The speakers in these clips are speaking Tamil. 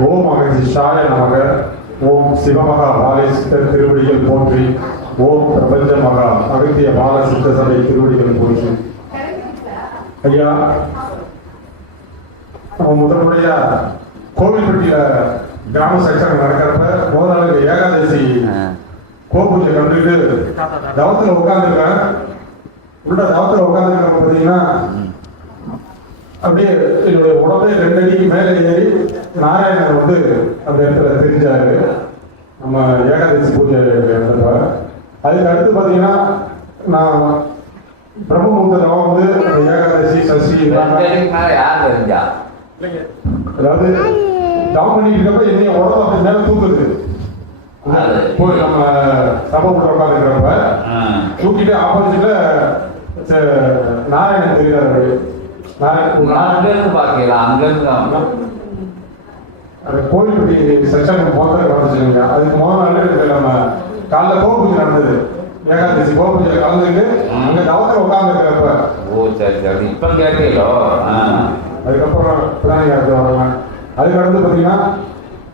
ஓம் அகதீஷாய நமக. ஓம் சிவமகா பாலை சித்தர் திருவடிகள் போற்றி. ஓம் பிரபஞ்ச மகா அகத்திய பால சித்த சபை திருவடிகள் போற்றி. ஐயா, நம்ம முதலுடைய கோவில்பட்டியில கிராம செக்ஷன் நடக்கிறப்ப முதல் நாளுக்கு ஏகாதசி கோபூஜை கண்டுட்டு தவத்துல உட்காந்துருக்கேன். உள்ள தவத்துல உட்காந்துருக்க பார்த்தீங்கன்னா அப்படியே என்னுடைய உடம்பே 2 அடிக்கு மேலே ஏறி நாராயணன் வந்து அந்த இடத்துல தெரிஞ்சாரு. நம்ம ஏகாதசி பூஜை நடந்தப்ப அதுக்கு அடுத்து பார்த்தீங்கன்னா நான் பிரம்மமுத்த தவம் வந்து ஏகாதசி சசி அதாவது தவம் பண்ணிட்டு இருக்கப்ப என்னைய உடம்பு அப்படி மேலே தூக்குது. போய் நம்ம சபை போட்டு உட்காந்துக்கிறப்ப தூக்கிட்டு ஆப்போசிட்ல நாராயணன் தெரிகிறாரு. கோவில்பட்டி செக்ஷன் வந்துச்சுங்க. அதுக்கு முதல் நாள் நம்ம காலைல கோபூஜை நடந்தது. ஏகாதசி கோபூஜை கலந்துட்டு அங்க தவத்துல உட்காந்துருக்கிறப்ப அதுக்கப்புறம் அதுக்கு அடுத்து பார்த்தீங்கன்னா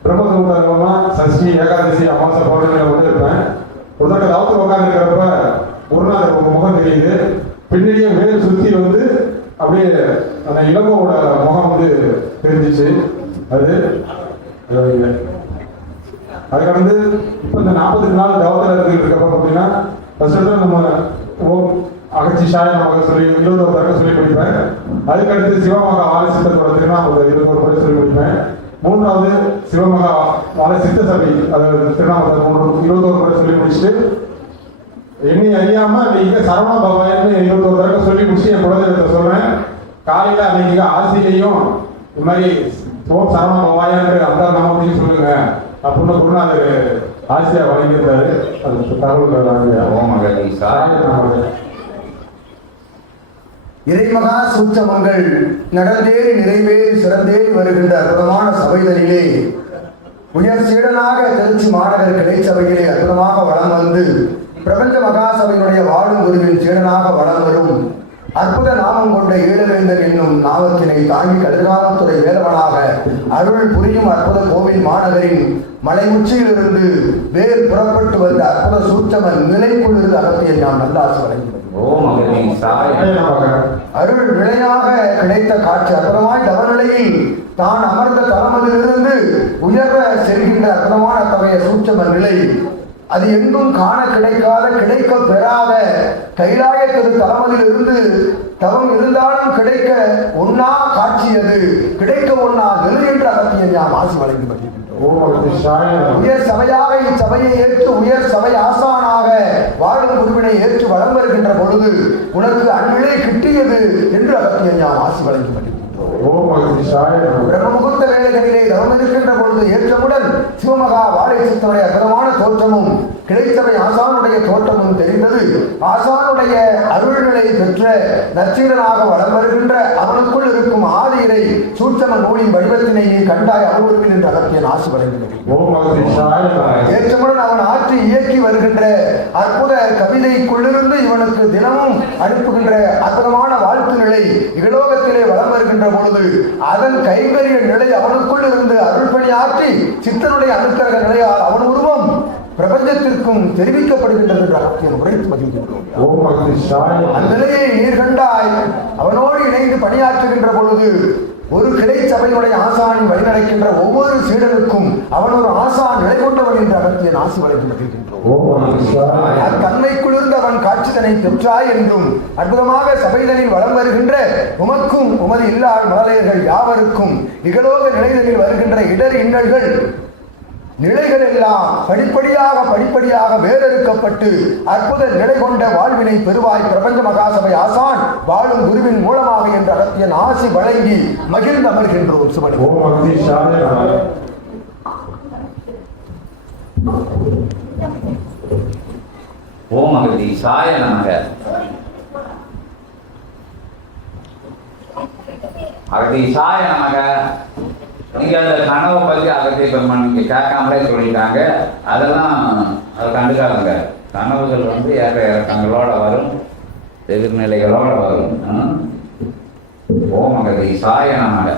பிரம்மசமுத்திரமா சஷ்டி ஏகாதசி அமாவாசை பௌர்ணமியில வந்து இருப்பேன். ஒரு தடவை தவத்துல உட்காந்துருக்கிறப்ப ஒரு நாள் முகம் தெரியுது. பின்னாடியே வேறு சுற்றி வந்து அப்படியே அந்த இளங்கோட முகம் வந்து தெரிஞ்சிச்சு. அதுக்கு வந்து இப்போ இந்த 40 நாள் தவத்தில் இருக்கப்ப பார்த்தீங்கன்னா ஃபர்ஸ்ட் நம்ம ஓம் அகதீஷாய நமக சொல்லி 21 தடவை சொல்லி முடிப்பேன். அதுக்கடுத்து சிவமகா வாழைசித்தத்தோட திருநாமத்தை 21 முறை சொல்லி முடிப்பேன். 3வது சிவமகா வாழை சித்த சபை அதாவது திருநாமத்தை 21 முறை சொல்லி முடிச்சுட்டு என்னை அறியாம நீங்க சரவண பவாயன்னு 21 தடவை சொல்லி முடிச்சு என் குலதெய்வத்தை சொல்றேன். காலையில அன்னைக்கு ஆசிரியையும் இந்த மாதிரி ஓம் சரவண பவாயன்னு அந்த நாமத்தையும் சொல்லுங்க அப்படின்னு குருநாதர் ஆசிரியா வழங்கியிருந்தாரு. அது தகவல் ஓம் அகதீஷாய இறைமகா சூட்சமங்கள் நடந்தேறி நிறைவேறி சிறந்தேறி வருகின்ற அற்புதமான சபைகளிலே உயர் சீடனாக திருச்சி மாநகர் கிளை சபையிலே அற்புதமாக வளம் வந்து பிரபஞ்ச மகாசபையினுடைய வாழும் குருவின் சீடனாக வளம் வரும் அற்புத நாமம் கொண்ட ஈழவேந்தன் என்னும் நாமத்தினை தாங்கி கதிர்காமத்துறை வேலவனாக அருள் புரியும் அற்புத கோவில் மாநகரின் மலை உச்சியிலிருந்து வேர் புறப்பட்டு வந்த அற்புத சூட்சமன் நிலைக்குள்ளிருந்து அகத்தியை நாம் நல்லாசி வழங்கினோம். அருள் விளையாக கிடைத்த காட்சி அற்புதமாய் தவநிலையில் தான் அமர்ந்த தலமதிலிருந்து உயர செல்கின்ற அற்புதமான அத்தகைய சூட்சம நிலை அது எங்கும் காண கிடைக்காத கிடைக்க பெறாத கைலாய திரு தலமதில் இருந்து தவம் இருந்தாலும் கிடைக்க ஒன்னா காட்சி அது கிடைக்க ஒன்னா நெல் என்ற அகத்தியை நாம் ஆசி வழங்கி வருகின்றோம். உயர் சபையாக இச்சபையை ஏற்று உயர் சபை ஆசானாக வாழும் குருவினை ஏற்று வளம் வருகின்ற பொழுது உனக்கு அந்நிலை கிட்டியது என்று அகத்தியை நாம் ஆசி வழங்கி வருகின்றோம். பிரம்மமுகூர்த்த வேலைகளிலே தவம் இருக்கின்ற பொழுது ஏற்றமுடன் சிவமகா வாழை சித்தனுடைய அற்புதமான தோற்றமும் கிளைச்சபை ஆசானுடைய தோற்றமும் தெரிந்தது. ஆசானுடைய அருள்நிலை பெற்ற நச்சீரனாக வளம் வருகின்ற அவனுக்குள் இருக்கும் ஆதியிரை சூட்சம நூலின் வடிவத்தினை நீ கண்டாய் அருள்வில் என்று அகத்தியன் ஆசி வழங்கினது. ஏற்றமுடன் அவன் ஆற்றி இயக்கி வருகின்ற அற்புத கவிதைக்குள்ளிருந்து இவனுக்கு தினமும் அனுப்புகின்ற அற்புதமான வாழ்த்து நிலை இகலோகத்திலே வளம் வருகின்ற பொழுது அதன் கைங்கரிய நிலை அவனுக்குள் இருந்து அருள்பணி ஆற்றி சித்தனுடைய அனுக்கிரக நிலையால் அவன் உருவம் பிரபஞ்சத்திற்கும் தெரிவிக்கப்படுகின்றது என்று அகத்தியன் உரைத்து மகிழ்கின்றோம். அந்நிலையை நீர் கண்டாய் அவனோடு இணைந்து பணியாற்றுகின்ற பொழுது ஒரு கிளை சபையினுடைய ஆசானின் வழிநடக்கின்ற ஒவ்வொரு சீடனுக்கும் அவன் ஒரு ஆசான் நிலை கொண்டவன் என்று அகத்தியன் ஆசி வழங்கி மகிழ்கின்றோம். தன்மை குளிர்ந்த அவன் காட்சிதனை பெற்றாய் என்றும் அற்புதமாக சபைதனில் வளம் வருகின்ற உமக்கும் உமது இல்லாத மலரையர்கள் யாவருக்கும் இகலோக நிலைதனில் வருகின்ற இடர் இன்னல்கள் நிலைகள் எல்லாம் படிப்படியாக வேறறுக்கப்பட்டு அற்புத நிலை கொண்ட வாழ்வினை பெறுவாய் பிரபஞ்ச மகாசபை ஆசான் வாழும் குருவின் மூலமாக என்ற அகத்தியன் ஆசி வழங்கி மகிழ்ந்து அமர்கின்றோம். சிவன் ஓம் அகதீஷாய நமக. அகதீஷாய நமக. நீங்க அந்த கனவை பற்றி அகத்திய பெருமான் நீங்க கேட்காமலே சொல்லிட்டாங்க. அதெல்லாம் அதை கண்டுக்காதுங்க. கனவுகள் வந்து ஏற்ற இறக்கங்களோட வரும், எதிர்நிலைகளோட வரும். ஓம் அகதீஷாய நமக.